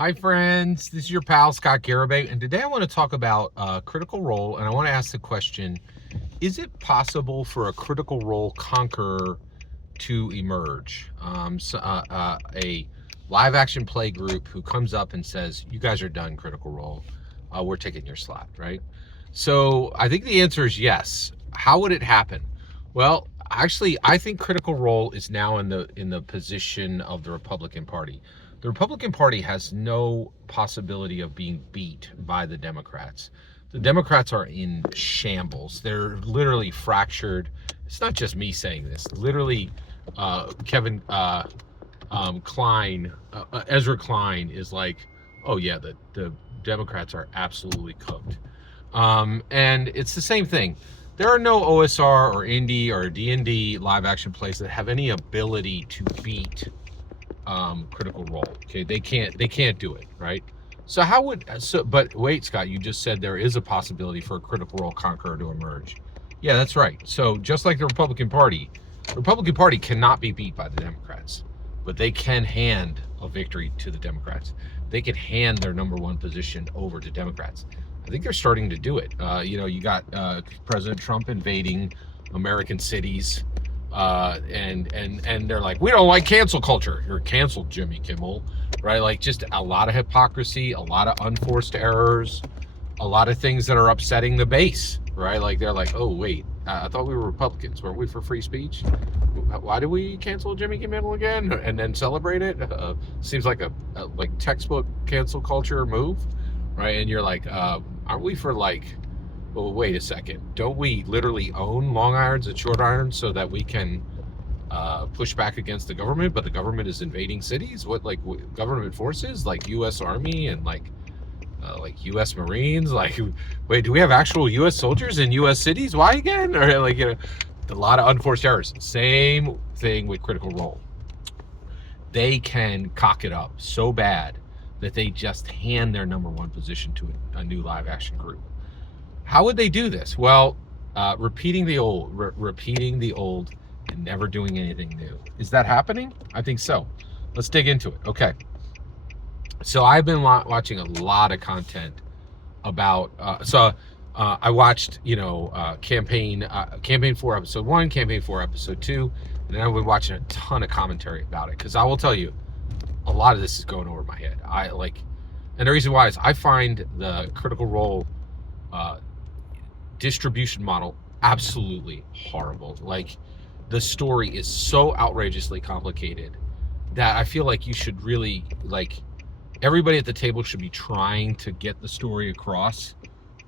Hi friends, this is your pal Scott Garibay, and today I want to talk about Critical Role, and I want to ask the question, is it possible for a Critical Role Conqueror to emerge? A live action play group who comes up and says, you guys are done Critical Role, we're taking your slot, right? So I think the answer is yes. How would it happen? Well, actually, I think Critical Role is now in the position of the Republican Party. The Republican Party has no possibility of being beat by the Democrats. The Democrats are in shambles. They're literally fractured. It's not just me saying this. Literally, Kevin Klein, Ezra Klein is like, oh yeah, the Democrats are absolutely cooked. And it's the same thing. There are no OSR or indie or DND live action plays that have any ability to beat Critical Role. Okay, they can't do it, right? So how would but wait, Scott, you just said there is a possibility for a Critical Role Conqueror to emerge. Yeah, that's right. So just like the Republican Party cannot be beat by the Democrats, but they can hand a victory to the Democrats. They can hand their number one position over to Democrats. I think they're starting to do it. You got President Trump invading American cities, and they're like, we don't like cancel culture. You're canceled, Jimmy Kimmel, right? Like, just a lot of hypocrisy, a lot of unforced errors, a lot of things that are upsetting the base, right? Like, they're like, oh wait, I thought we were Republicans. Weren't we for free speech? Why do we cancel Jimmy Kimmel again and then celebrate it? Seems like a like textbook cancel culture move, right? And you're like, aren't we for like, well, wait a second, don't we literally own long irons and short irons so that we can push back against the government, but the government is invading cities? What, like, government forces like U.S. Army and like U.S. Marines? Like, wait, do we have actual U.S. soldiers in U.S. cities? Why again? Or like, a lot of unforced errors. Same thing with Critical Role. They can cock it up so bad that they just hand their number one position to a new live action group. How would they do this? Well, repeating the old, and never doing anything new. Is that happening? I think so. Let's dig into it. Okay. So I've been watching a lot of content about. I watched, campaign 4 episode 1, campaign 4 episode 2, and then I've been watching a ton of commentary about it, because I will tell you, a lot of this is going over my head. And the reason why is I find the Critical Role distribution model absolutely horrible. Like, the story is so outrageously complicated that I feel like you should really, like, everybody at the table should be trying to get the story across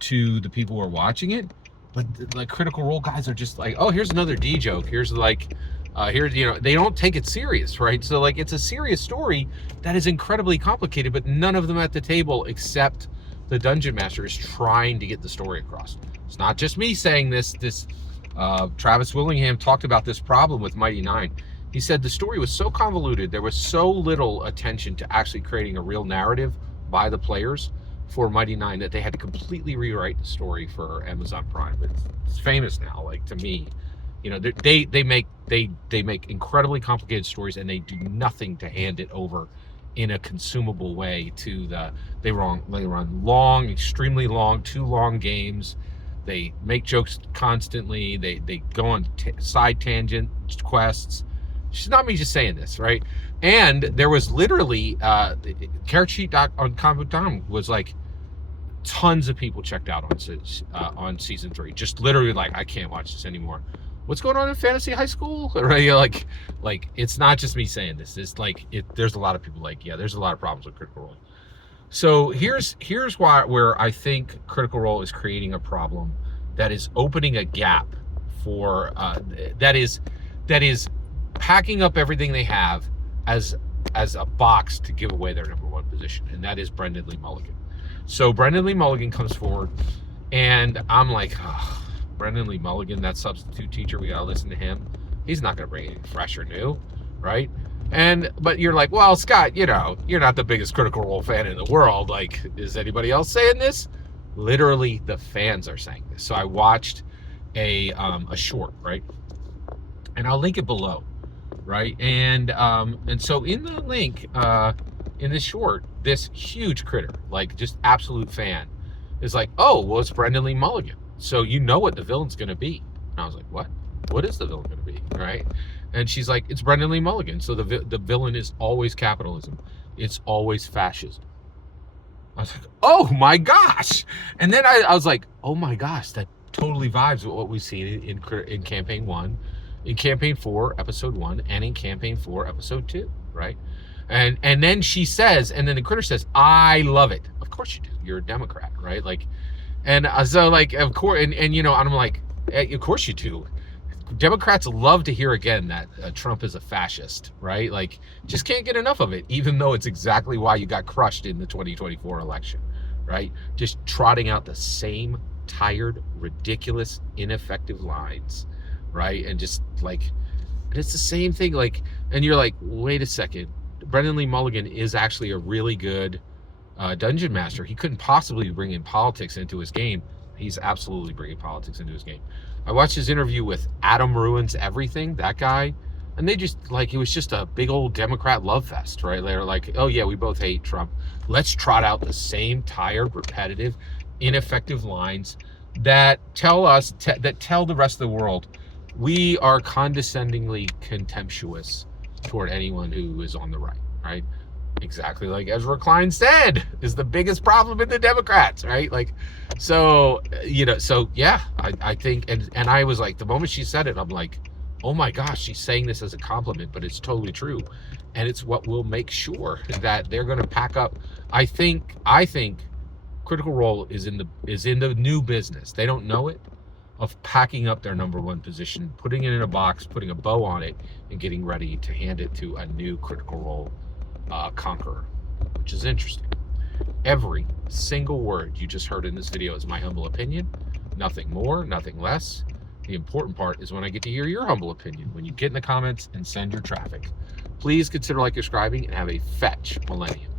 to the people who are watching it. But like, Critical Role guys are just like, oh, here's another D joke. Here's like, they don't take it serious, right? So like, it's a serious story that is incredibly complicated, but none of them at the table except the Dungeon Master is trying to get the story across. It's not just me saying this. Travis Willingham talked about this problem with Mighty Nine. He said the story was so convoluted, there was so little attention to actually creating a real narrative by the players for Mighty Nine that they had to completely rewrite the story for Amazon Prime. It's famous now. Like, to me, they make incredibly complicated stories, and they do nothing to hand it over in a consumable way to they run long, extremely long, too long games. They make jokes constantly. They go on side tangent quests. It's not me just saying this, right? And there was literally character sheet on Conqueror was like, tons of people checked out on season 3. Just literally like, I can't watch this anymore. What's going on in Fantasy High School? Right? Like it's not just me saying this. It's like, there's a lot of people like, yeah, there's a lot of problems with Critical Role. So here's where I think Critical Role is creating a problem that is opening a gap for that is packing up everything they have as a box to give away their number one position, and that is Brendan Lee Mulligan. So Brendan Lee Mulligan comes forward, and I'm like, oh, Brendan Lee Mulligan, that substitute teacher, we gotta listen to him. He's not gonna bring anything fresh or new, right? But you're like, well, Scott, you're not the biggest Critical Role fan in the world. Like, is anybody else saying this? Literally, the fans are saying this. So I watched a short, right? And I'll link it below, right? And so in the link, in this short, this huge critter, like just absolute fan, is like, oh, well, it's Brendan Lee Mulligan. So you know what the villain's going to be. And I was like, what? What is the villain going to be? Right? And she's like, it's Brendan Lee Mulligan. So the villain is always capitalism. It's always fascism. I was like, oh my gosh. And then I was like, oh my gosh, that totally vibes with what we've seen in Campaign 1, in Campaign 4, Episode 1, and in Campaign 4, Episode 2, right? And then she says, and then the critter says, I love it. Of course you do. You're a Democrat, right? Like, and so like, of course, and you know, I'm like, of course you do. Democrats love to hear again that Trump is a fascist, right? Like, just can't get enough of it, even though it's exactly why you got crushed in the 2024 election, right? Just trotting out the same tired, ridiculous, ineffective lines, right? And just like, and it's the same thing, like, and you're like, wait a second, Brendan Lee Mulligan is actually a really good dungeon master. He couldn't possibly bring in politics into his game. He's absolutely bringing politics into his game. I watched his interview with Adam Ruins Everything, that guy, and they just, like, it was just a big old Democrat love fest, right? They're like, oh yeah, we both hate Trump. Let's trot out the same tired, repetitive, ineffective lines that tell us, that tell the rest of the world we are condescendingly contemptuous toward anyone who is on the right, right? Exactly like Ezra Klein said, is the biggest problem in the Democrats, right? Like, so, you know, so yeah, I think, and I was like, the moment she said it, I'm like, oh my gosh, she's saying this as a compliment, but it's totally true. And it's what will make sure that they're going to pack up. I think Critical Role is in the new business. They don't know it, of packing up their #1 position, putting it in a box, putting a bow on it, and getting ready to hand it to a new Critical Role Conqueror, which is interesting. Every single word you just heard in this video is my humble opinion. Nothing more, nothing less. The important part is when I get to hear your humble opinion, when you get in the comments and send your traffic. Please consider subscribing and have a fetch millennium.